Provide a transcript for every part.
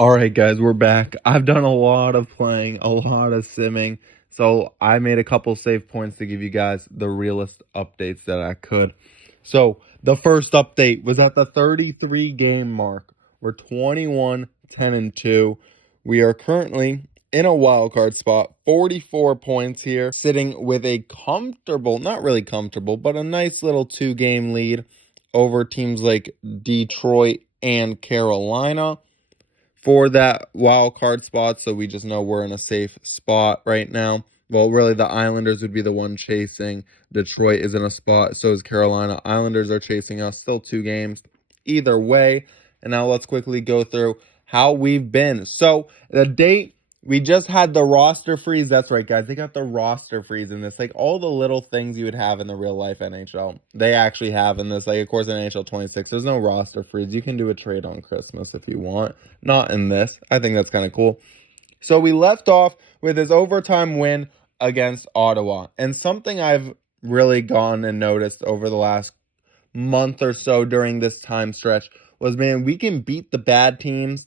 All right, guys, we're back. I've done a lot of playing, a lot of simming, so I made a couple save points to give you guys the realest updates that I could. So the first update was at the 33 game mark. We're 21, 10, and 2. We are currently in a wild card spot, 44 points here, sitting with a comfortable, not really comfortable, but a nice little 2-game lead over teams like Detroit and Carolina for that wild card spot. So we just know we're in a safe spot right now. Well, really, the Islanders would be the one chasing. Detroit is in a spot. So is Carolina. Islanders are chasing us. Still 2 games. Either way. And now let's quickly go through how we've been. So the date, we just had the roster freeze. That's right, guys. They got the roster freeze in this. Like all the little things you would have in the real life NHL, they actually have in this. Like, of course, in NHL 26, there's no roster freeze. You can do a trade on Christmas if you want. Not in this. I think that's kind of cool. So we left off with his overtime win against Ottawa. And something I've really gone and noticed over the last month or so during this time stretch was, man, we can beat the bad teams,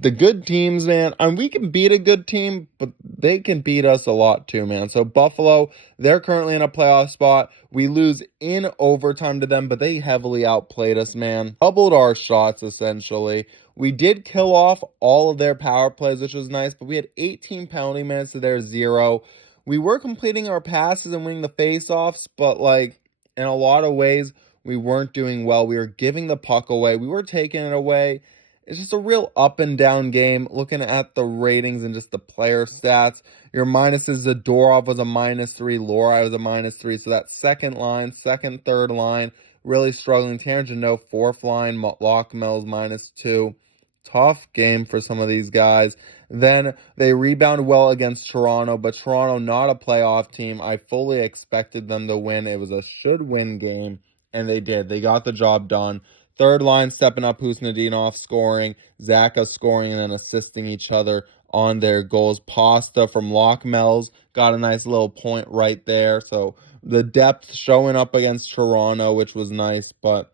the good teams, man. And we can beat a good team, but they can beat us a lot too, man. So Buffalo, they're currently in a playoff spot. We lose in overtime to them, but they heavily outplayed us, man. Doubled our shots, essentially. We did kill off all of their power plays, which was nice, but we had 18 penalty minutes to their 0. We were completing our passes and winning the faceoffs, but like in a lot of ways, we weren't doing well. We were giving the puck away. We were taking it away. It's just a real up and down game. Looking at the ratings and just the player stats, your minuses, Zadorov was a -3, Lori was a -3. So that second line, second, third line, really struggling. Tangent, fourth line, Lockmel's -2. Tough game for some of these guys. Then they rebounded well against Toronto, but Toronto not a playoff team. I fully expected them to win. It was a should-win game, and they did. They got the job done. Third line stepping up, Husnadinov scoring, Zaka scoring, and then assisting each other on their goals. Pasta from Lockmel's got a nice little point right there. So the depth showing up against Toronto, which was nice, but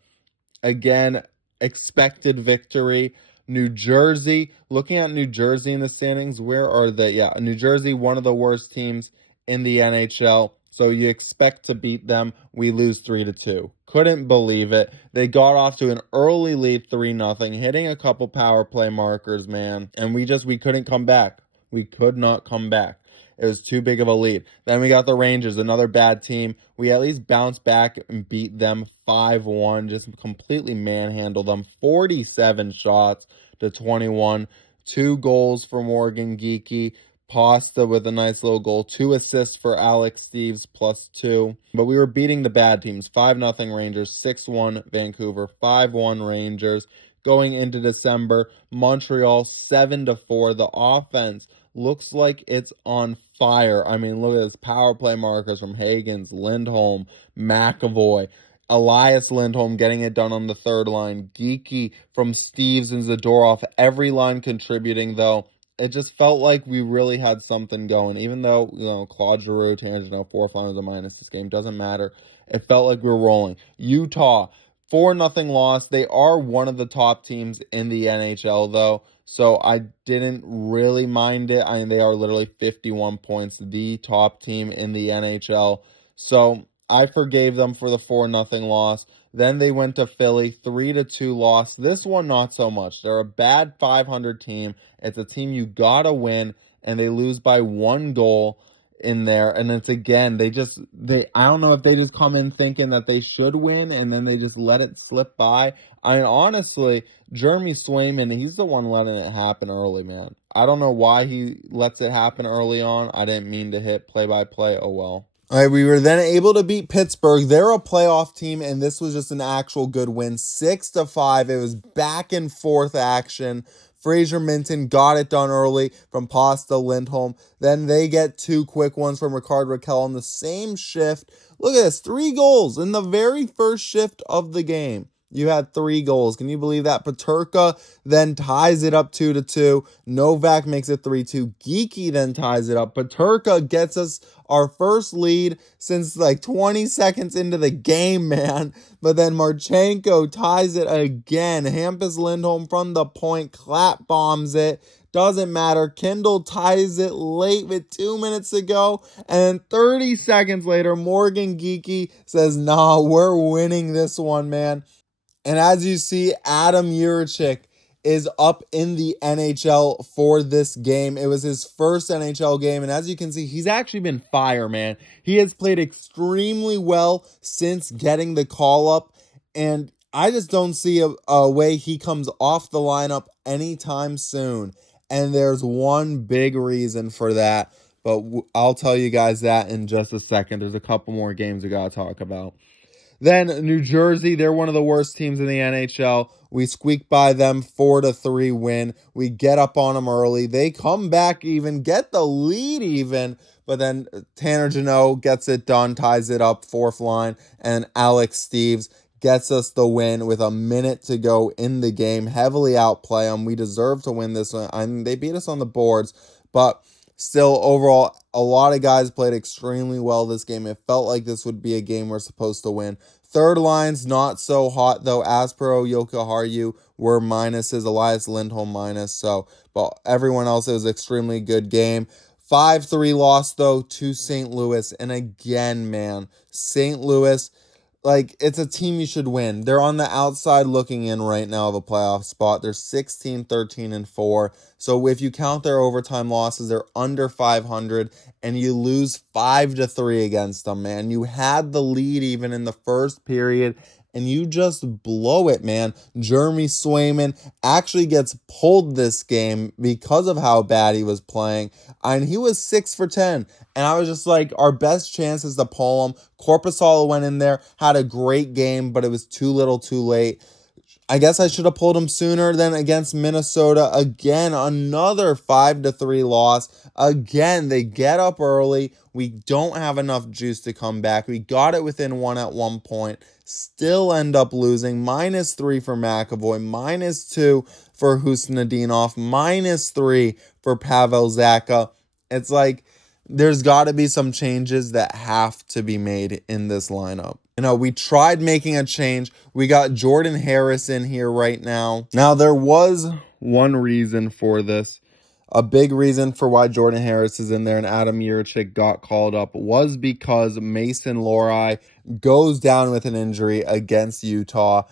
again, expected victory. New Jersey, looking at New Jersey in the standings, where are they? Yeah, New Jersey, one of the worst teams in the NHL. So you expect to beat them. We lose 3-2. Couldn't believe it. They got off to an early lead, 3-0, hitting a couple power play markers, man. And we couldn't come back. We could not come back. It was too big of a lead. Then we got the Rangers, another bad team. We at least bounced back and beat them 5-1, just completely manhandled them. 47 shots to 21. 2 goals for Morgan Geekie. Pasta with a nice little goal. 2 assists for Alex Steves, +2. But we were beating the bad teams. 5-0 Rangers, 6-1 Vancouver, 5-1 Rangers. Going into December, Montreal 7-4. The offense looks like it's on fire. I mean, look at this power play markers from Hagens, Lindholm, McAvoy. Elias Lindholm getting it done on the third line. Geeky from Steves and Zadorov. Every line contributing, though. It just felt like we really had something going. Even though, Claude Giroux, Tangent, fourth line was a minus this game. Doesn't matter. It felt like we were rolling. Utah, 4-0 loss. They are one of the top teams in the NHL, though. So I didn't really mind it. I mean, they are literally 51 points, the top team in the NHL. So I forgave them for the 4-0 loss. Then they went to Philly, 3-2 loss. This one, not so much. They're a bad 500 team. It's a team you gotta win, and they lose by 1 goal in there. And it's again, I don't know if they just come in thinking that they should win, and then they just let it slip by. I mean, honestly, Jeremy Swayman, he's the one letting it happen early, man. I don't know why he lets it happen early on. I didn't mean to hit play-by-play. Oh, well. All right, we were then able to beat Pittsburgh. They're a playoff team, and this was just an actual good win. 6-5. It was back and forth action. Fraser Minton got it done early from Pasta Lindholm. Then they get 2 quick ones from Ricard Raquel on the same shift. Look at this, 3 goals in the very first shift of the game. You had 3 goals. Can you believe that? Peterka then ties it up 2-2. Novak makes it 3-2. Geeky then ties it up. Peterka gets us our first lead since like 20 seconds into the game, man. But then Marchenko ties it again. Hampus Lindholm from the point clap bombs it. Doesn't matter. Kindle ties it late with 2 minutes to go. And 30 seconds later, Morgan Geeky says, nah, we're winning this one, man. And as you see, Adam Juracek is up in the NHL for this game. It was his first NHL game. And as you can see, he's actually been fire, man. He has played extremely well since getting the call up. And I just don't see a way he comes off the lineup anytime soon. And there's one big reason for that. But I'll tell you guys that in just a second. There's a couple more games we got to talk about. Then New Jersey, they're one of the worst teams in the NHL. We squeak by them 4-3 win. We get up on them early. They come back even, get the lead even. But then Tanner Jeannot gets it done, ties it up, 4th line. And Alex Steves gets us the win with a minute to go in the game. Heavily outplay them. We deserve to win this one. I mean, they beat us on the boards, but still, overall, a lot of guys played extremely well this game. It felt like this would be a game we're supposed to win. Third line's not so hot, though. Aspero, Jokiharju were minuses. Elias Lindholm minus. So, but everyone else, it was an extremely good game. 5-3 loss, though, to St. Louis. And again, man, St. Louis, like, it's a team you should win. They're on the outside looking in right now of a playoff spot. They're 16, 13, and 4. So if you count their overtime losses, they're under 500, and you lose 5-3 against them, man. You had the lead even in the first period, and you just blow it, man. Jeremy Swayman actually gets pulled this game because of how bad he was playing, and he was 6 for 10. And I was just like, our best chance is to pull him. Korpisalo went in there, had a great game, but it was too little too late. I guess I should have pulled him sooner than against Minnesota. Again, another 5-3 loss. Again, they get up early. We don't have enough juice to come back. We got it within 1 at one point. Still end up losing. -3 for McAvoy. -2 for Husnudinov. -3 for Pavel Zacha. It's like, there's got to be some changes that have to be made in this lineup. You know, we tried making a change. We got Jordan Harris in here right now. Now, there was one reason for this. A big reason for why Jordan Harris is in there and Adam Juracek got called up was because Mason Lohrei goes down with an injury against Utah.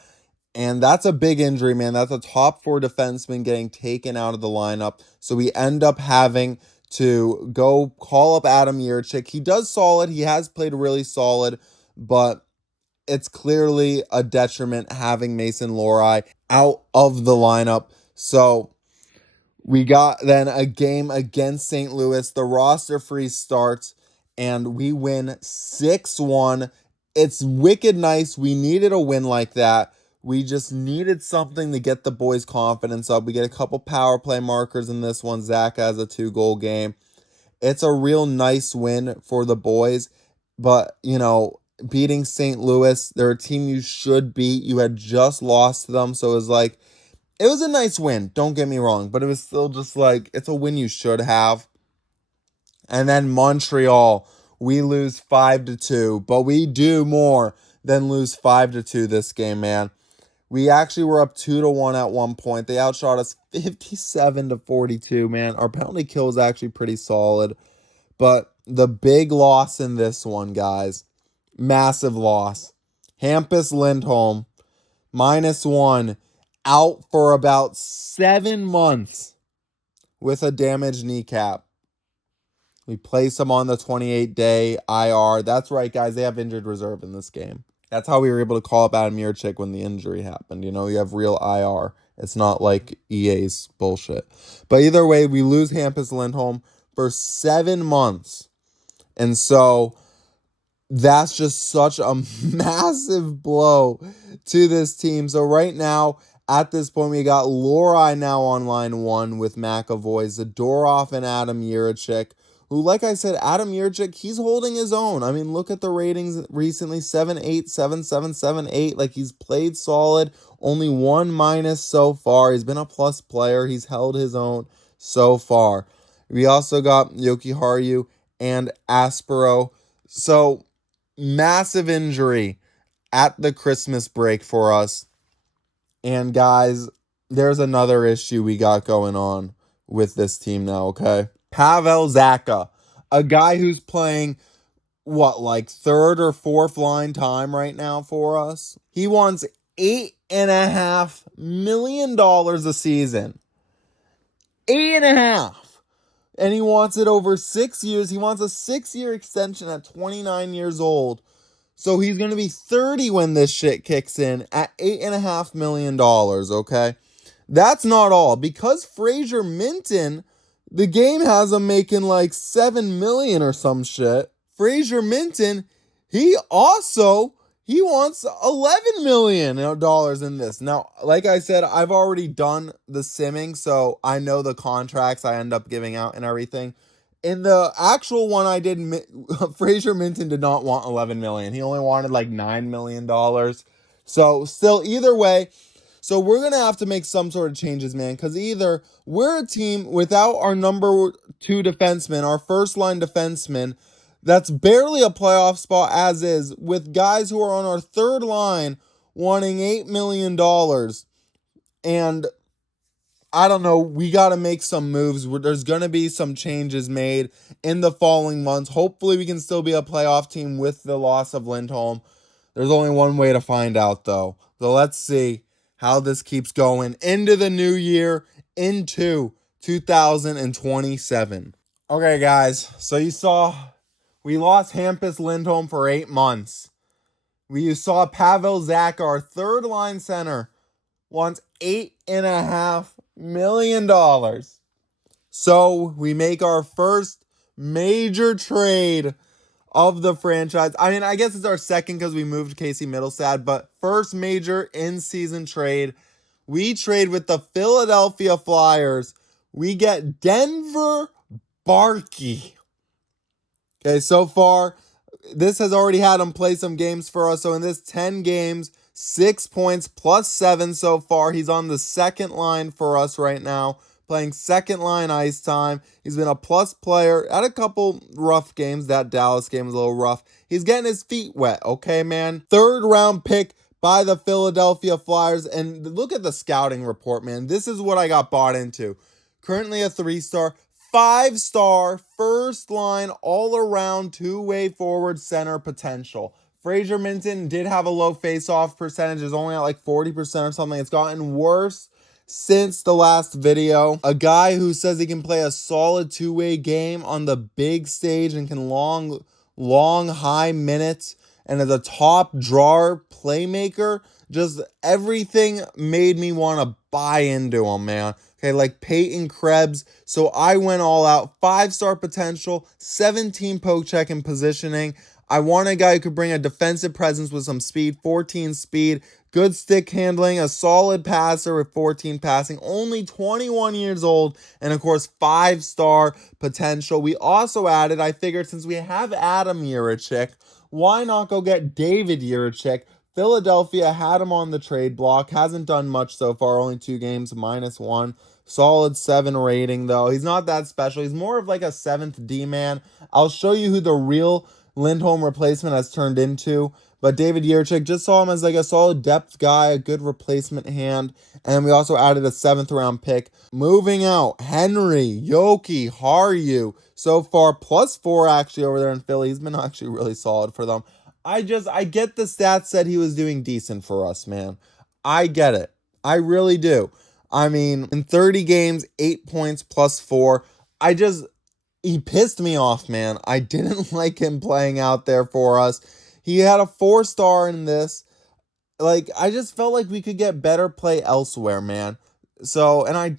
And that's a big injury, man. That's a top 4 defenseman getting taken out of the lineup. So we end up having to go call up Adam Juracek. He does solid. He has played really solid, but it's clearly a detriment having Mason Lohrei out of the lineup. So we got then a game against St. Louis. The roster freeze starts, and we win 6-1. It's wicked nice. We needed a win like that. We just needed something to get the boys' confidence up. We get a couple power play markers in this one. Zach has a 2-goal game. It's a real nice win for the boys. But, you know, beating St. Louis, they're a team you should beat. You had just lost to them. So it was like, it was a nice win. Don't get me wrong. But it was still just like, it's a win you should have. And then Montreal, we lose 5-2. But we do more than lose 5-2 this game, man. We actually were up 2-1 at one point. They outshot us 57-42, man. Our penalty kill is actually pretty solid. But the big loss in this one, guys, massive loss. Hampus Lindholm, -1, out for about 7 months with a damaged kneecap. We place him on the 28-day IR. That's right, guys. They have injured reserve in this game. That's how we were able to call up Adam Juracek when the injury happened. You know, you have real IR. It's not like EA's bullshit. But either way, we lose Hampus Lindholm for 7 months. And so that's just such a massive blow to this team. So right now, at this point, we got Lohrei now on line 1 with McAvoy, Zadorov and Adam Juracek. who, like I said, Adam Yurchik, he's holding his own. I mean, look at the ratings recently, 7.8, 7.7, 7.8. Like, he's played solid, only one minus so far. He's been a plus player. He's held his own so far. We also got Yoki Haru and Aspero. So, massive injury at the Christmas break for us. And guys, there's another issue we got going on with this team now, okay? Pavel Zacha, a guy who's playing, like third or fourth line time right now for us. He wants $8.5 million a season. 8.5. And he wants it over 6 years. He wants a 6-year extension at 29 years old. So he's going to be 30 when this shit kicks in at $8.5 million, okay? That's not all. Because Fraser Minton, the game has him making like $7 million or some shit. Fraser Minton, he wants $11 million in this. Now, like I said, I've already done the simming, so I know the contracts I end up giving out and everything. In the actual one I did, Fraser Minton did not want $11 million. He only wanted like $9 million. So still, either way, so we're going to have to make some sort of changes, man, because either we're a team without our number 2 defenseman, our first line defenseman, that's barely a playoff spot as is, with guys who are on our third line wanting $8 million. And I don't know, we got to make some moves. There's going to be some changes made in the following months. Hopefully we can still be a playoff team with the loss of Lindholm. There's only one way to find out, though. So let's see how this keeps going into the new year, into 2027. Okay, guys, so you saw we lost Hampus Lindholm for 8 months. We saw Pavel Zacha, our third line center, wants $8.5 million. So we make our first major trade of the franchise. I mean, I guess it's our second because we moved Casey Middlestad, but first major in-season trade. We trade with the Philadelphia Flyers. We get Denver Barkey. Okay, so far, this has already had him play some games for us. So in this 10 games, 6 points plus 7 so far. He's on the second line for us right now, playing second line ice time. He's been a plus player at a couple rough games. That Dallas game was a little rough. He's getting his feet wet, okay, man? 3rd round pick by the Philadelphia Flyers. And look at the scouting report, man. This is what I got bought into. Currently a 3-star, 5-star, first line, all-around, two-way forward center potential. Fraser Minton did have a low face-off percentage. It's only at like 40% or something. It's gotten worse since the last video. A guy who says he can play a solid two-way game on the big stage and can long high minutes and is a top drawer playmaker. Just everything made me want to buy into him, man. Okay, like Peyton Krebs. So I went all out. 5-star potential, 17 poke check and positioning. I want a guy who could bring a defensive presence with some speed, 14 speed, good stick handling, a solid passer with 14 passing, only 21 years old, and of course 5-star potential. We also added, I figured since we have Adam Yurchik, why not go get David Yurchik? Philadelphia had him on the trade block, hasn't done much so far, only 2 games, -1. Solid 7 rating though. He's not that special. He's more of like a 7th D-man. I'll show you who the real Lindholm replacement has turned into. But David Yurchik, just saw him as like a solid depth guy, a good replacement hand. And we also added a 7th round pick. Moving out, Henry, Yoki, Haru. So far, +4 actually over there in Philly. He's been actually really solid for them. I get the stats said he was doing decent for us, man. I get it. I really do. I mean, in 30 games, 8 points +4. He pissed me off, man. I didn't like him playing out there for us. He had a 4-star in this. Like, I just felt like we could get better play elsewhere, man. So, and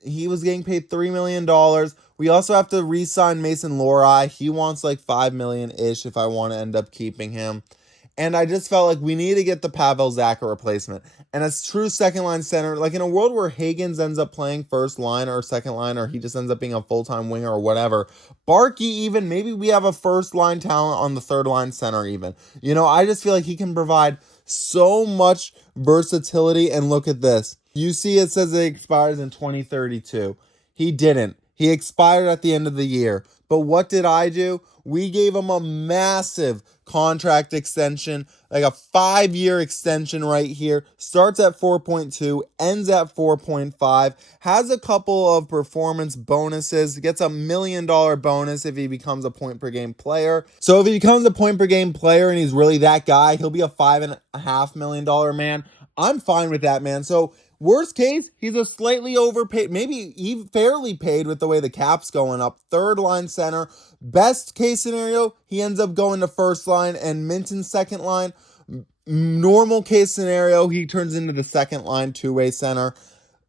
he was getting paid $3 million. We also have to re-sign Mason Lohrei. He wants like $5 million-ish if I want to end up keeping him. And I just felt like we need to get the Pavel Zacha replacement. And as true second line center, like in a world where Higgins ends up playing first line or second line, or he just ends up being a full-time winger or whatever, Barkey even, maybe we have a first line talent on the third line center even. I just feel like he can provide so much versatility. And look at this. You see it says it expires in 2032. He didn't. He expired at the end of the year. But what did I do? We gave him a massive contract extension, like a 5-year extension right here. Starts at 4.2, ends at 4.5, has a couple of performance bonuses, gets $1 million bonus if he becomes a point per game player. So if he becomes a point per game player and he's really that guy, he'll be a $5.5 million man. I'm fine with that, man. So worst case, he's a slightly overpaid, maybe even fairly paid with the way the cap's going up. Third line center. Best case scenario, he ends up going to first line and Minton second line. Normal case scenario, he turns into the second line two-way center.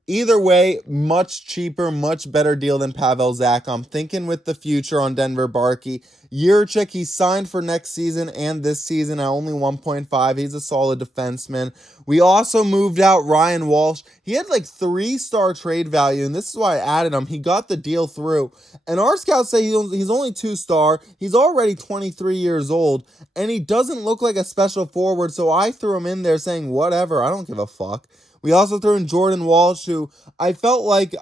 Either way, much cheaper, much better deal than Pavel Zacha. I'm thinking with the future on Denver Barkey. Yurchik, he signed for next season and this season at only 1.5. He's a solid defenseman. We also moved out Ryan Walsh. He had like 3-star trade value, and this is why I added him. He got the deal through. And our scouts say he's only 2-star. He's already 23 years old, and he doesn't look like a special forward, so I threw him in there saying, whatever, I don't give a fuck. We also threw in Jordan Walsh, who I felt like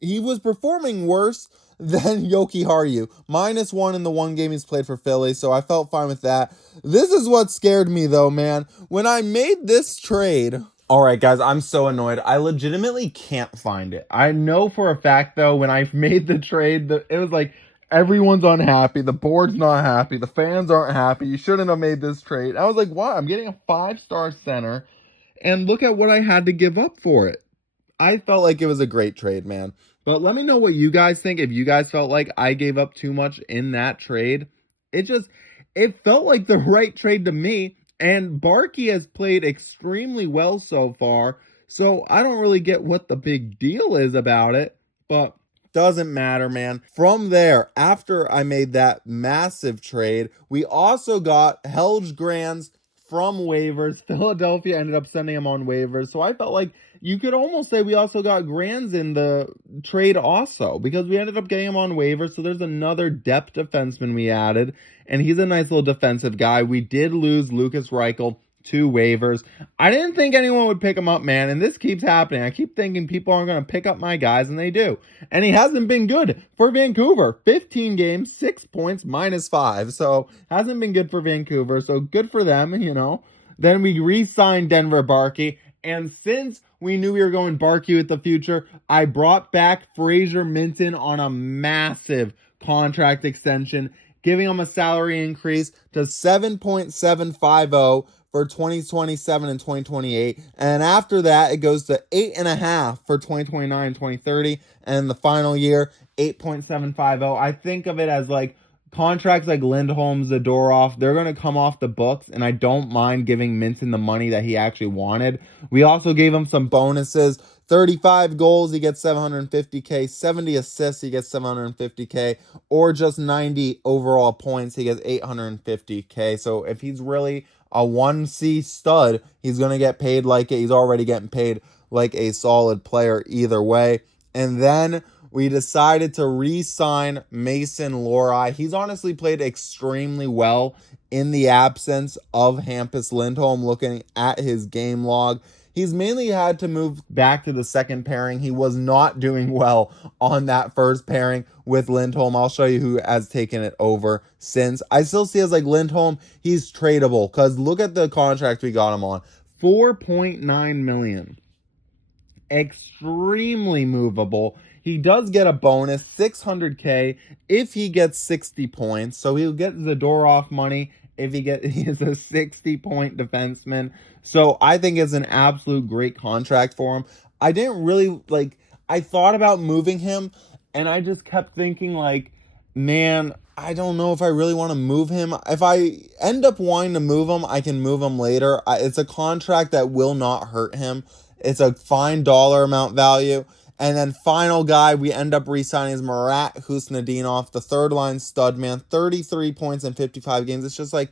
he was performing worse than Yoki Haru. -1 in the one game he's played for Philly, so I felt fine with that. This is what scared me, though, man. When I made this trade... All right, guys, I'm so annoyed. I legitimately can't find it. I know for a fact, though, when I made the trade, it was like, everyone's unhappy. The board's not happy. The fans aren't happy. You shouldn't have made this trade. I was like, why? I'm getting a 5-star center. And look at what I had to give up for it. I felt like it was a great trade, man. But let me know what you guys think. If you guys felt like I gave up too much in that trade. It felt like the right trade to me. And Barkey has played extremely well so far. So I don't really get what the big deal is about it. But doesn't matter, man. From there, after I made that massive trade, we also got Helgegrans from waivers. Philadelphia ended up sending him on waivers. So I felt like you could almost say we also got Grands in the trade also, because we ended up getting him on waivers. So there's another depth defenseman we added, and he's a nice little defensive guy. We did lose Lucas Reichel to waivers. I didn't think anyone would pick him up, man, and this keeps happening. I keep thinking people aren't going to pick up my guys, and they do. And he hasn't been good for Vancouver. 15 games, 6 points, -5. So hasn't been good for Vancouver. So good for them, Then we re-signed Denver Barkey, and since we knew we were going Barkey with the future, I brought back Fraser Minton on a massive contract extension, giving him a salary increase to $7.750 for 2027 and 2028. And after that, it goes to $8.5 for 2029 and 2030. And the final year, $8.750. I think of it as like contracts like Lindholm, Zadorov, they're going to come off the books, and I don't mind giving Minton the money that he actually wanted. We also gave him some bonuses. 35 goals, he gets $750K. 70 assists, he gets $750K. Or just 90 overall points, he gets $850K. So if he's really a 1C stud, he's going to get paid like it. He's already getting paid like a solid player either way. And then we decided to re-sign Mason Lohrei. He's honestly played extremely well in the absence of Hampus Lindholm. Looking at his game log, he's mainly had to move back to the second pairing. He was not doing well on that first pairing with Lindholm. I'll show you who has taken it over since. I still see as like Lindholm, he's tradable, because look at the contract we got him on. $4.9 million. Extremely movable. He does get a bonus, $600K, if he gets 60 points. So he'll get Zadorov money if he is a 60-point defenseman. So I think it's an absolute great contract for him. I didn't really, I thought about moving him, and I just kept thinking, man, I don't know if I really want to move him. If I end up wanting to move him, I can move him later. It's a contract that will not hurt him. It's a fine dollar amount value. And then final guy we end up re-signing is Marat Husnadinov, the third line stud man, 33 points in 55 games. It's just like,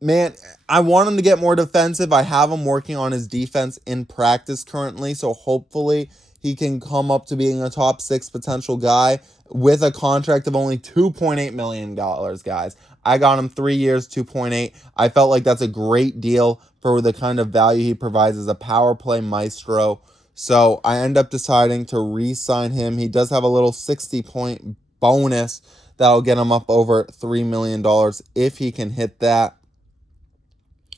Man, I want him to get more defensive. I have him working on his defense in practice currently, so hopefully he can come up to being a top 6 potential guy with a contract of only $2.8 million, guys. I got him 3 years, 2.8. I felt like that's a great deal for the kind of value he provides as a power play maestro. So I end up deciding to re-sign him. He does have a little 60-point bonus that'll get him up over $3 million if he can hit that.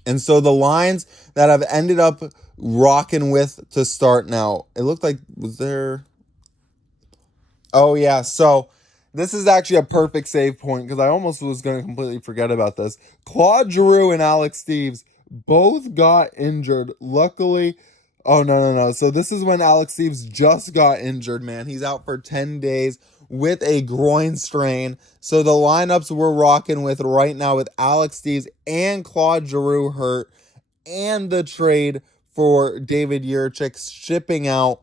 And so the lines that I've ended up rocking with to start now, it looked like, was there? Oh, yeah. So this is actually a perfect save point because I almost was going to completely forget about this. Claude Giroux and Alex Steves both got injured. Luckily, oh, no. So this is when Alex Steves just got injured, man. He's out for 10 days with a groin strain. So the lineups we're rocking with right now with Alex Steves and Claude Giroux hurt, and the trade for David Yurchik shipping out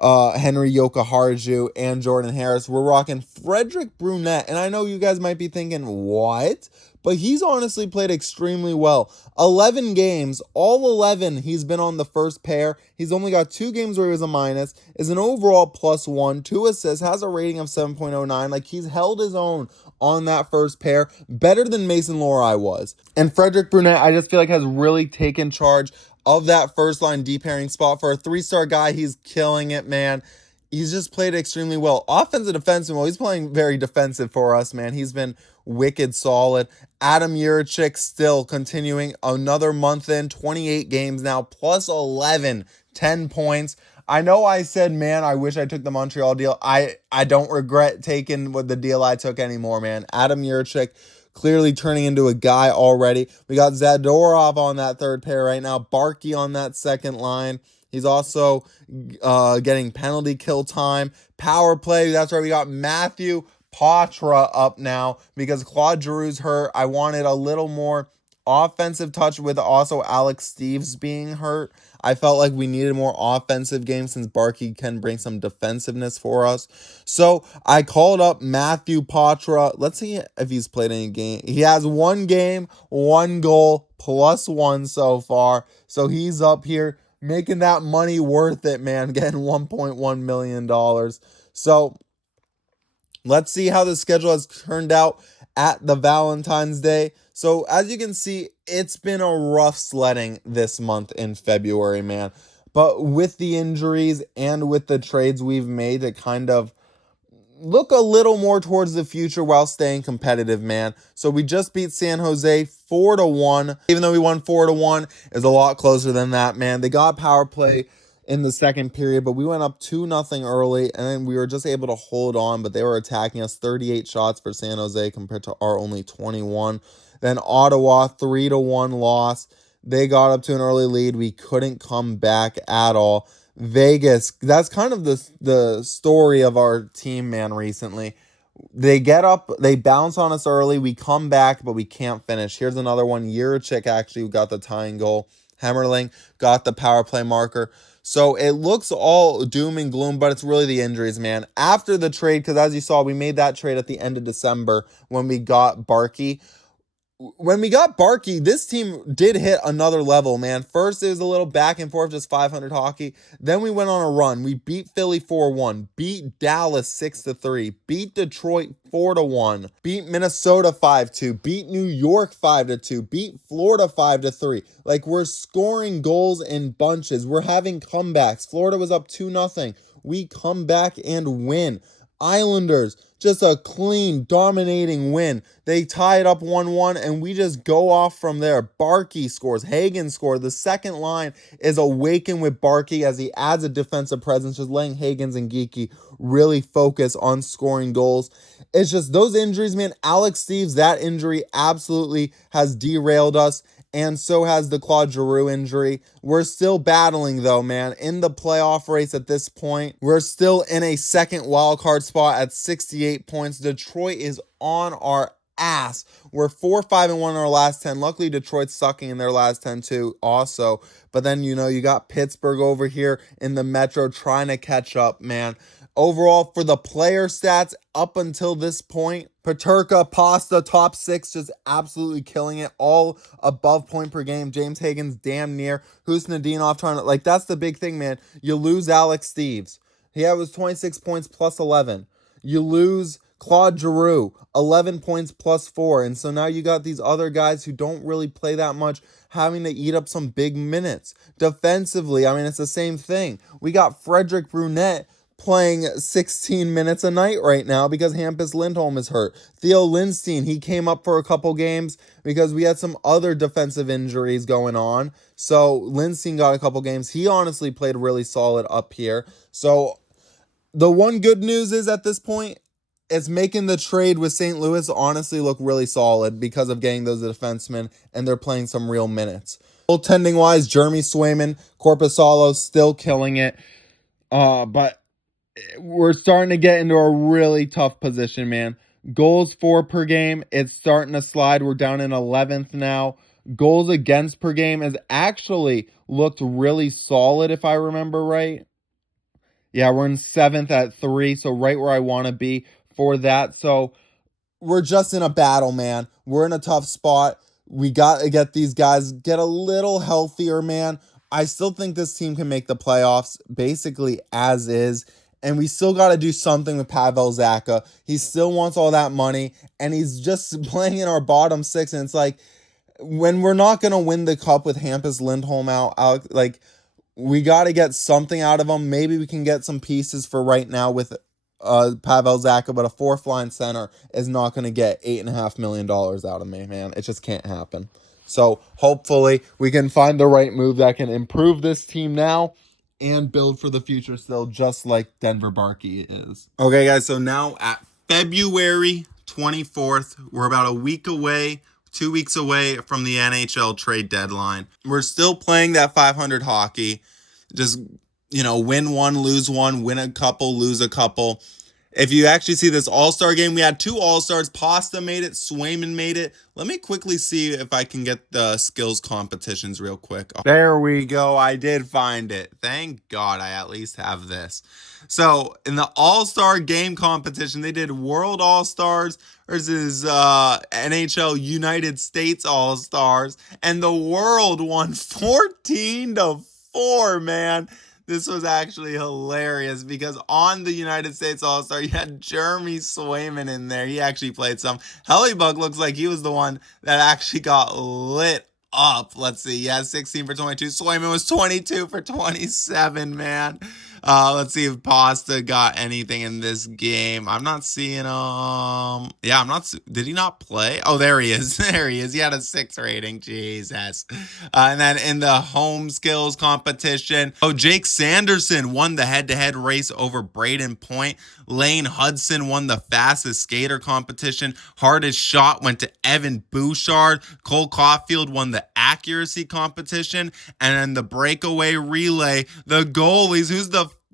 Henry Yokoharju and Jordan Harris. We're rocking Frederick Brunette. And I know you guys might be thinking, what? But he's honestly played extremely well. 11 games, all 11, he's been on the first pair. He's only got 2 games where he was a minus, is an overall +1, 2 assists, has a rating of 7.09. Like, he's held his own on that first pair, better than Mason Lohrei was. And Frederick Brunette, I just feel like has really taken charge of that first line deep pairing spot. For a 3-star guy, he's killing it, man. He's just played extremely well. Offensive, defensive, well, he's playing very defensive for us, man. He's been wicked solid. Adam Yurchik still continuing another month in, 28 games now, +11, 10 points. I know I said, man, I wish I took the Montreal deal. I don't regret taking the deal I took anymore, man. Adam Yurchik clearly turning into a guy already. We got Zadorov on that third pair right now. Barkey on that second line. He's also getting penalty kill time. Power play, that's right. We got Matthew Poitras up now because Claude Giroux's hurt. I wanted a little more offensive touch with also Alex Steves being hurt. I felt like we needed more offensive games since Barkey can bring some defensiveness for us. So I called up Matthew Poitras. Let's see if he's played any game. He has 1 game, 1 goal, +1 so far. So he's up here making that money worth it, man, getting $1.1 million. So let's see how the schedule has turned out at the Valentine's Day. So as you can see, it's been a rough sledding this month in February, man. But with the injuries and with the trades we've made to kind of look a little more towards the future while staying competitive, man. So we just beat San Jose 4-1. Even though we won 4-1, it's a lot closer than that, man. They got power play in the second period, but we went up 2-0 early, and then we were just able to hold on, but they were attacking us. 38 shots for San Jose compared to our only 21. Then Ottawa, 3-1 loss. They got up to an early lead. We couldn't come back at all. Vegas, that's kind of the story of our team, man, recently. They get up, they bounce on us early, we come back, but we can't finish. Here's another one. Yurchik actually got the tying goal. Hemmerling got the power play marker. So it looks all doom and gloom, but it's really the injuries, man. After the trade, because as you saw, we made that trade at the end of December when we got Barkey. When we got Barkey, this team did hit another level, man. First, it was a little back and forth, just 500 hockey. Then we went on a run. We beat Philly 4-1, beat Dallas 6-3, beat Detroit 4-1, beat Minnesota 5-2, beat New York 5-2, beat Florida 5-3. Like, we're scoring goals in bunches. We're having comebacks. Florida was up 2-0. We come back and win. Islanders, just a clean, dominating win. They tie it up 1-1, and we just go off from there. Barkey scores. Hagen scores. The second line is awakened with Barkey as he adds a defensive presence, just letting Hagens and Geeky really focus on scoring goals. It's just those injuries, man. Alex Steves, that injury absolutely has derailed us. And so has the Claude Giroux injury. We're still battling, though, man. In the playoff race at this point, we're still in a second wildcard spot at 68 points. Detroit is on our ass. We're 4-5-1 in our last 10. Luckily, Detroit's sucking in their last 10, too, also. But then, you got Pittsburgh over here in the Metro trying to catch up, man. Overall, for the player stats up until this point, Peterka, Pasta, top 6, just absolutely killing it. All above point per game. James Higgins, damn near. Husnudinov trying to, like, that's the big thing, man. You lose Alex Steves. He was 26 points plus 11. You lose Claude Giroux, 11 points plus 4. And so now you got these other guys who don't really play that much having to eat up some big minutes. Defensively, I mean, it's the same thing. We got Frederick Brunette playing 16 minutes a night right now because Hampus Lindholm is hurt. Theo Lindstein, he came up for a couple games because we had some other defensive injuries going on. So Lindstein got a couple games. He honestly played really solid up here. So the one good news is at this point, it's making the trade with St. Louis honestly look really solid because of getting those defensemen, and they're playing some real minutes. Goaltending-wise, Jeremy Swayman, Korpisalo still killing it. But we're starting to get into a really tough position, man. Goals for per game, it's starting to slide. We're down in 11th now. Goals against per game has actually looked really solid, if I remember right. Yeah, we're in 7th at 3, so right where I want to be for that. So we're just in a battle, man. We're in a tough spot. We got to get these guys, get a little healthier, man. I still think this team can make the playoffs basically as is. And we still got to do something with Pavel Zacha. He still wants all that money, and he's just playing in our bottom 6. And it's like, when we're not going to win the cup with Hampus Lindholm out, like, we got to get something out of him. Maybe we can get some pieces for right now with Pavel Zacha, but a fourth line center is not going to get $8.5 million out of me, man. It just can't happen. So hopefully we can find the right move that can improve this team now and build for the future still, just like Denver Barkey is. Okay, guys, so now at February 24th, we're about a week away, 2 weeks away from the NHL trade deadline. We're still playing that 500 hockey. Just, win one, lose one, win a couple, lose a couple. If you actually see this All-Star game, we had 2 All-Stars. Pasta made it. Swayman made it. Let me quickly see if I can get the skills competitions real quick. There we go. I did find it. Thank God I at least have this. So in the All-Star game competition, they did World All-Stars versus NHL United States All-Stars. And the world won 14-4, man. This was actually hilarious because on the United States All-Star, you had Jeremy Swayman in there. He actually played some. Hellebug looks like he was the one that actually got lit up. Let's see. Yeah, 16 for 22. Swayman was 22 for 27, man. Let's see if Pasta got anything in this game. I'm not seeing yeah, I'm not. Did he not play? Oh, there he is. There he is. He had a 6 rating. Jesus. And then in the home skills competition, Jake Sanderson won the head-to-head race over Braden Point. Lane Hudson won the fastest skater competition. Hardest shot went to Evan Bouchard. Cole Caulfield won the accuracy competition. And then the breakaway relay, the goalies,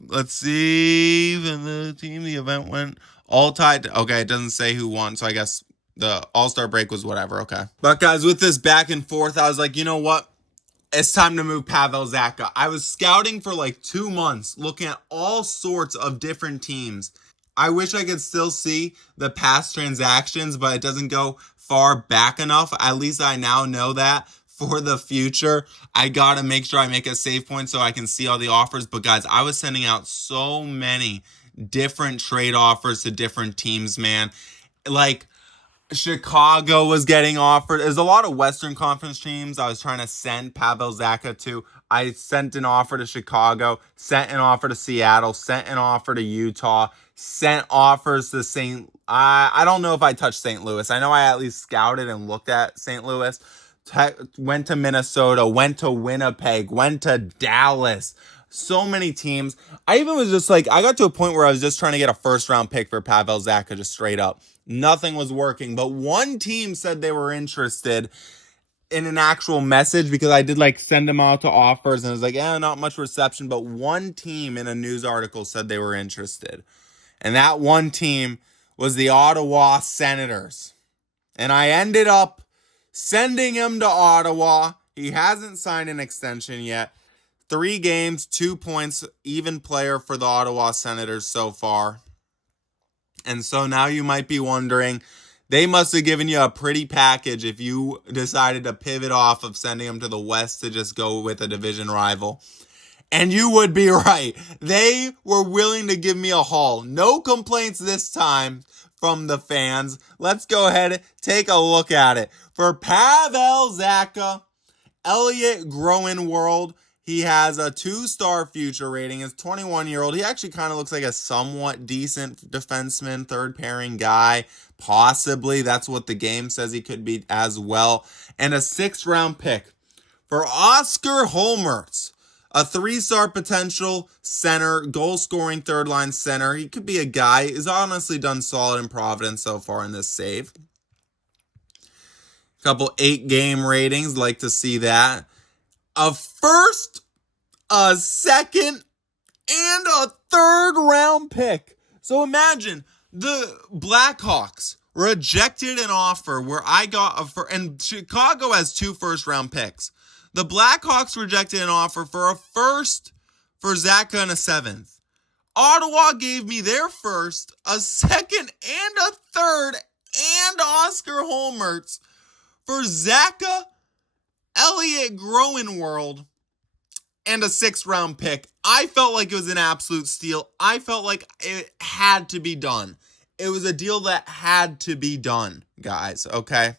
let's see, the team, the event went all tied. Okay, it doesn't say who won, so I guess the All-Star break was whatever, okay. But guys, with this back and forth, I was like, you know what? It's time to move Pavel Zacha. I was scouting for like 2 months, looking at all sorts of different teams. I wish I could still see the past transactions, but it doesn't go far back enough. At least I now know that for the future. I got to make sure I make a save point so I can see all the offers. But guys, I was sending out so many different trade offers to different teams, man. Like, Chicago was getting offered. There's a lot of Western Conference teams I was trying to send Pavel Zacha to. I sent an offer to Chicago, sent an offer to Seattle, sent an offer to Utah, sent offers to I don't know if I touched St. Louis. I know I at least scouted and looked at St. Louis. Went to Minnesota, went to Winnipeg, went to Dallas. So many teams. I even was just like, I got to a point where I was just trying to get a first-round pick for Pavel Zacha, just straight up. Nothing was working, but one team said they were interested in an actual message because I did like send them out to offers and it was like, not much reception, but one team in a news article said they were interested. And that one team was the Ottawa Senators. And I ended up sending him to Ottawa. He hasn't signed an extension yet. 3 games, 2 points, even player for the Ottawa Senators so far. And so now you might be wondering, they must have given you a pretty package if you decided to pivot off of sending him to the West to just go with a division rival. And you would be right. They were willing to give me a haul. No complaints this time from the fans. Let's go ahead and take a look at it. For Pavel Zacha, Elliott Groenwald, he has a 2-star future rating. He's 21-year-old. He actually kind of looks like a somewhat decent defenseman, third pairing guy. Possibly. That's what the game says he could be as well. And a 6th-round pick for Oscar Holmertz, a 3-star potential center, goal-scoring third-line center. He could be a guy. He's honestly done solid in Providence so far in this save. Couple 8-game ratings. Like to see that. A first, a second, and a 3rd-round pick. So imagine the Blackhawks rejected an offer where I got and Chicago has 2 first-round picks. The Blackhawks rejected an offer for a first for Zacha and a 7th. Ottawa gave me their first, a second, and a 3rd, and Oscar Holmertz for Zacha, Elliott Groenwald, and a 6th-round pick. I felt like it was an absolute steal. I felt like it had to be done. It was a deal that had to be done, guys, okay?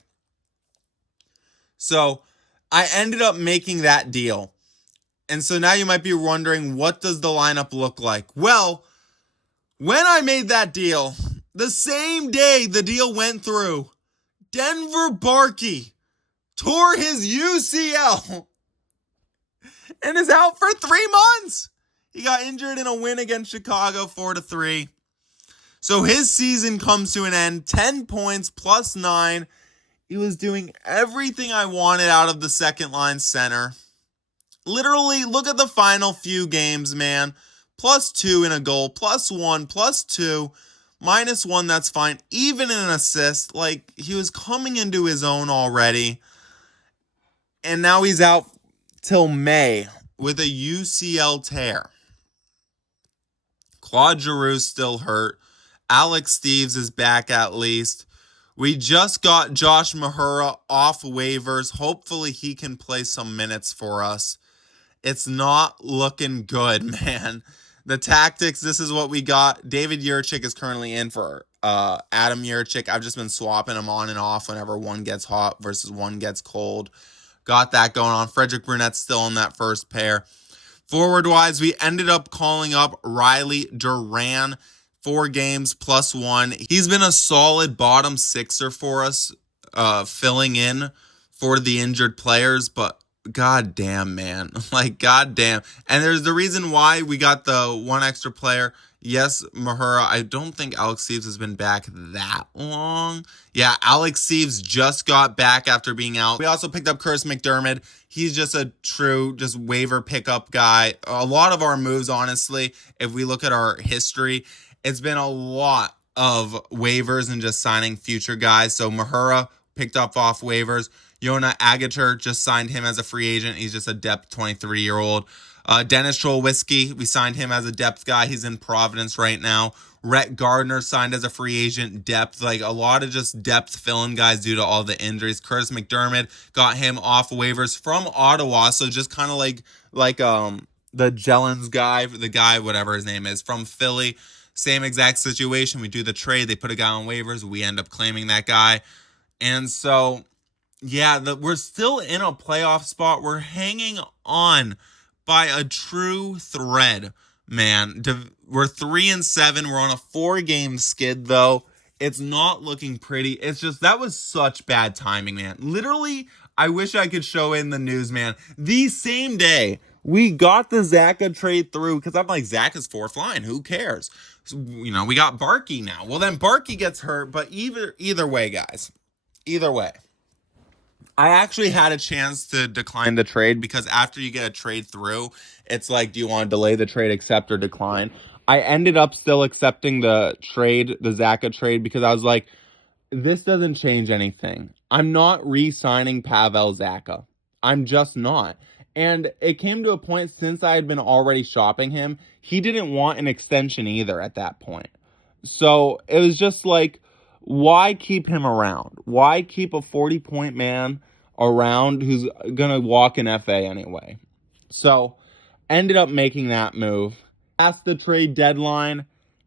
So I ended up making that deal. And so now you might be wondering, what does the lineup look like? Well, when I made that deal, the same day the deal went through, Denver Barkey tore his UCL and is out for 3 months. He got injured in a win against Chicago 4-3. So his season comes to an end. 10 points plus 9. He was doing everything I wanted out of the second line center. Literally, look at the final few games, man. +2 in a goal, +1, +2, -1, that's fine. Even in an assist, like, he was coming into his own already. And now he's out till May with a UCL tear. Claude Giroux's still hurt. Alex Steeves is back at least. We just got Josh Mahura off waivers. Hopefully he can play some minutes for us. It's not looking good, man. The tactics, this is what we got. David Yurchik is currently in for Adam Yurchik. I've just been swapping him on and off whenever one gets hot versus one gets cold. Got that going on. Frederick Burnett's still in that first pair. Forward-wise, we ended up calling up Riley Duran. 4 games +1. He's been a solid bottom sixer for us, filling in for the injured players, but goddamn, man. Like, goddamn. And there's the reason why we got the 1 extra player. Yes, Mahura. I don't think Alex Steeves has been back that long. Yeah, Alex Steeves just got back after being out. We also picked up Curtis McDermott. He's just a true, just waiver pickup guy. A lot of our moves, honestly, if we look at our history, it's been a lot of waivers and just signing future guys. So Mahura picked up off waivers. Yona Agater just signed him as a free agent. He's just a depth 23-year-old. Dennis Trolwitzki, we signed him as a depth guy. He's in Providence right now. Rhett Gardner signed as a free agent, depth. Like, a lot of just depth fill-in guys due to all the injuries. Curtis McDermott got him off waivers from Ottawa. So just kind of like the Jellens guy, the guy, whatever his name is, from Philly. Same exact situation. We do the trade. They put a guy on waivers. We end up claiming that guy. And so, yeah, we're still in a playoff spot. We're hanging on by a true thread, man. We're 3-7. We're on a 4-game skid, though. It's not looking pretty. It's just, that was such bad timing, man. Literally, I wish I could show in the news, man. The same day we got the Zacha trade through, because I'm like, Zacha's 4th line. Who cares? So, we got Barkey now. Well, then Barkey gets hurt, but either way, guys. Either way. I actually had a chance to decline the trade, because after you get a trade through, it's like, do you want to delay the trade, accept, or decline? I ended up still accepting the trade, the Zacha trade, because I was like, this doesn't change anything. I'm not re-signing Pavel Zacha. I'm just not. And it came to a point, since I had been already shopping him, he didn't want an extension either at that point. So it was just like, why keep him around? Why keep a 40-point man around who's going to walk an FA anyway? So ended up making that move. Past the trade deadline,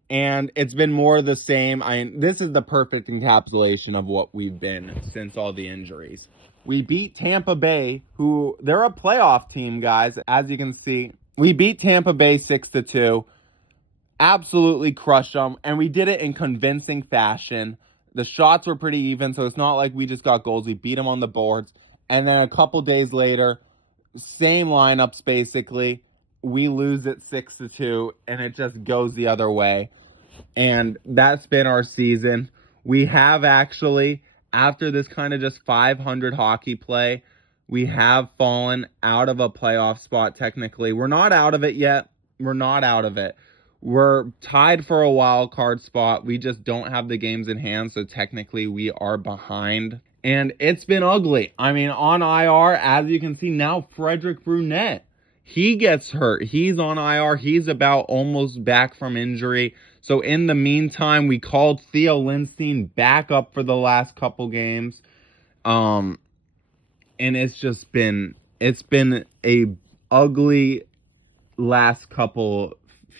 and it's been more of the same. This is the perfect encapsulation of what we've been since all the injuries. We beat Tampa Bay, who they're a playoff team, guys. As you can see, we beat Tampa Bay 6-2. Absolutely crushed them, and we did it in convincing fashion. The shots were pretty even, so it's not like we just got goals. We beat them on the boards. And then a couple days later, same lineups basically, we lose it 6-2, and it just goes the other way. And that's been our season. We have actually, after this kind of just 500 hockey play, we have fallen out of a playoff spot technically. We're not out of it yet. We're not out of it. We're tied for a wild card spot. We just don't have the games in hand, so technically we are behind. And it's been ugly. I mean, on IR, as you can see now, Frederick Brunette, he gets hurt. He's on IR. He's about almost back from injury. So in the meantime, we called Theo Lindstein back up for the last couple games. And it's been a ugly last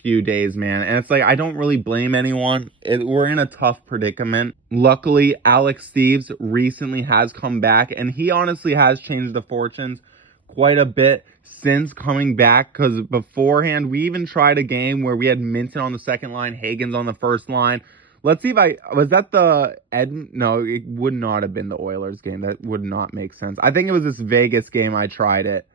few days, man. And it's like, I don't really blame anyone. We're in a tough predicament. Luckily, Alex Steeves recently has come back, and he honestly has changed the fortunes quite a bit since coming back, because beforehand, we even tried a game where we had Minton on the second line, Hagens on the first line. Let's see if was that the no, it would not have been the Oilers game. That would not make sense. I think it was this Vegas game I tried it.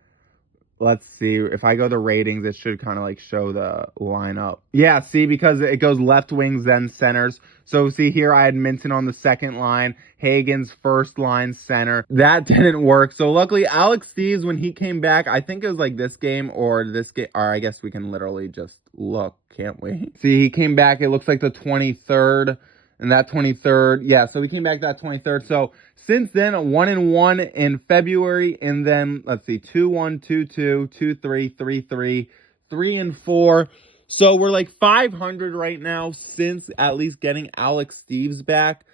Let's see. If I go to ratings, it should kind of like show the lineup. Yeah, see, because it goes left wings, then centers. So see here, I had Minton on the second line, Hagens first line center. That didn't work. So luckily, Alex Steeves, when he came back, I think it was like this game or this game. Or I guess we can literally just look, can't we? See, he came back. It looks like the 23rd. And that 23rd, yeah, so we came back that 23rd. So since then, 1-1 in February, and then let's see, 2-1, 2-2, 2-3, 3-3, 3-4. So we're like 500 right now since at least getting Alex Steeves back.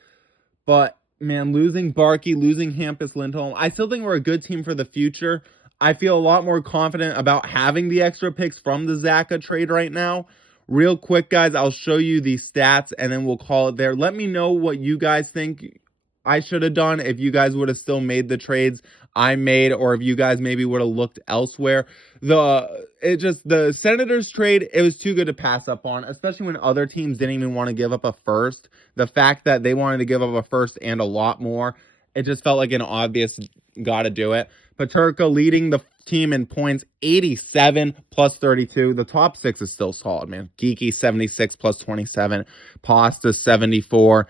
But man, losing Barkey, losing Hampus Lindholm, I still think we're a good team for the future. I feel a lot more confident about having the extra picks from the Zaka trade right now. Real quick, guys, I'll show you the stats, and then we'll call it there. Let me know what you guys think I should have done, if you guys would have still made the trades I made, or if you guys maybe would have looked elsewhere. The Senators trade, it was too good to pass up on, especially when other teams didn't even want to give up a first. The fact that they wanted to give up a first and a lot more, it just felt like an obvious gotta do it. Peterka leading the team in points, 87 plus 32. The top six is still solid, man. Geeky, 76 plus 27. Pasta, 74.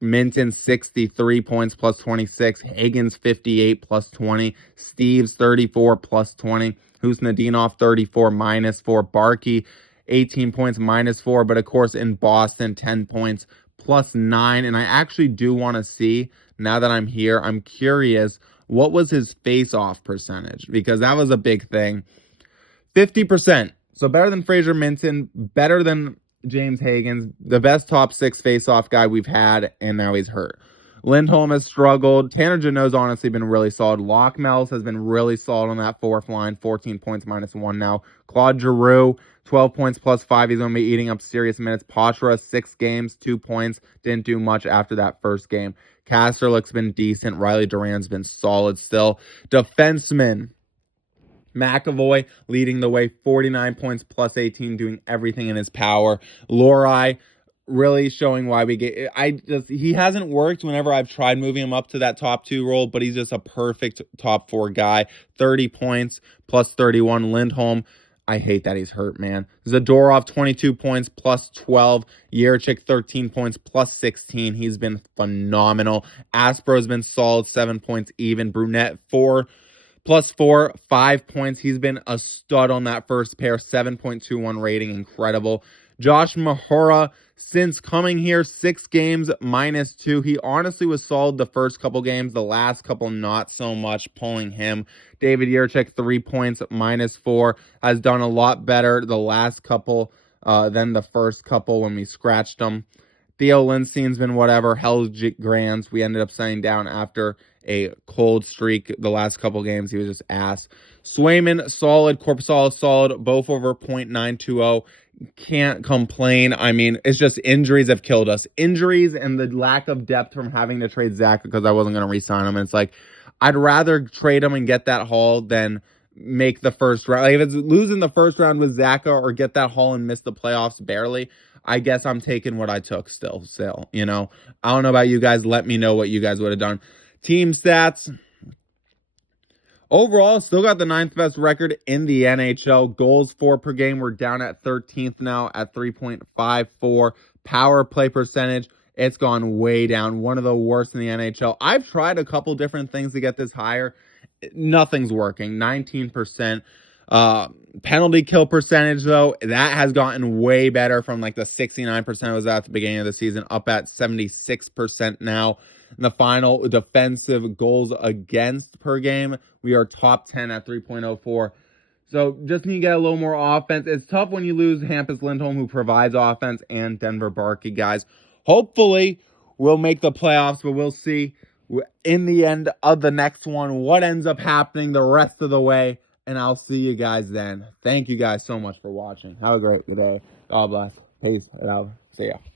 Minton, 63 points plus 26. Hagens, 58 plus 20. Steeves, 34 plus 20. Husnadinov, 34 minus 4. Barkey, 18 points minus 4. But of course, in Boston, 10 points plus 9. And I actually do want to see, now that I'm here, I'm curious, what was his face-off percentage? Because that was a big thing. 50%. So better than Fraser Minton, better than James Hagens, the best top six face-off guy we've had, and now he's hurt. Lindholm has struggled. Tanner Jeannot's honestly been really solid. Lockmells has been really solid on that fourth line, 14 points minus 1 now. Claude Giroux, 12 points plus 5. He's going to be eating up serious minutes. Poitras, 6 games, 2 points. Didn't do much after that first game. Kasterlik's been decent. Riley Duran's been solid still. Defenseman, McAvoy leading the way, 49 points plus 18, doing everything in his power. Lohrei really showing why we get. He hasn't worked whenever I've tried moving him up to that top 2 role, but he's just a perfect top 4 guy. 30 points plus 31. Lindholm, I hate that he's hurt, man. Zadorov, 22 points plus 12. Yerchik, 13 points plus 16. He's been phenomenal. Aspro's been solid, 7 points even. Brunette, 4 plus 4, 5 points. He's been a stud on that first pair. 7.21 rating, incredible. Josh Mahura, since coming here, 6 games, -2. He honestly was solid the first couple games. The last couple, not so much, pulling him. David Jiricek, 3 points, -4. Has done a lot better the last couple than the first couple when we scratched him. Theo Lindstein's been whatever. Hellgrans, we ended up setting down after a cold streak the last couple games. He was just ass. Swayman, solid. Korpisalo, solid. Both over .920. Can't complain. I mean, it's just injuries have killed us. Injuries and the lack of depth from having to trade Zach because I wasn't going to re-sign him. And it's like, I'd rather trade him and get that haul than make the first round. Like, if it's losing the first round with Zaka or get that haul and miss the playoffs barely, I guess I'm taking what I took still, you know. I don't know about you guys. Let me know what you guys would have done. Team stats. Overall, still got the 9th best record in the NHL. Goals for per game, we're down at 13th now at 3.54. Power play percentage, it's gone way down. One of the worst in the NHL. I've tried a couple different things to get this higher. Nothing's working. 19%. Penalty kill percentage, though, that has gotten way better from like the 69% it was at the beginning of the season, up at 76% now. In the final, defensive goals against per game, we are top 10 at 3.04. So just need to get a little more offense. It's tough when you lose Hampus Lindholm, who provides offense, and Denver Barkey, guys. Hopefully, we'll make the playoffs, but we'll see in the end of the next one what ends up happening the rest of the way. And I'll see you guys then. Thank you guys so much for watching. Have a great day. God bless. Peace. And I'll see ya.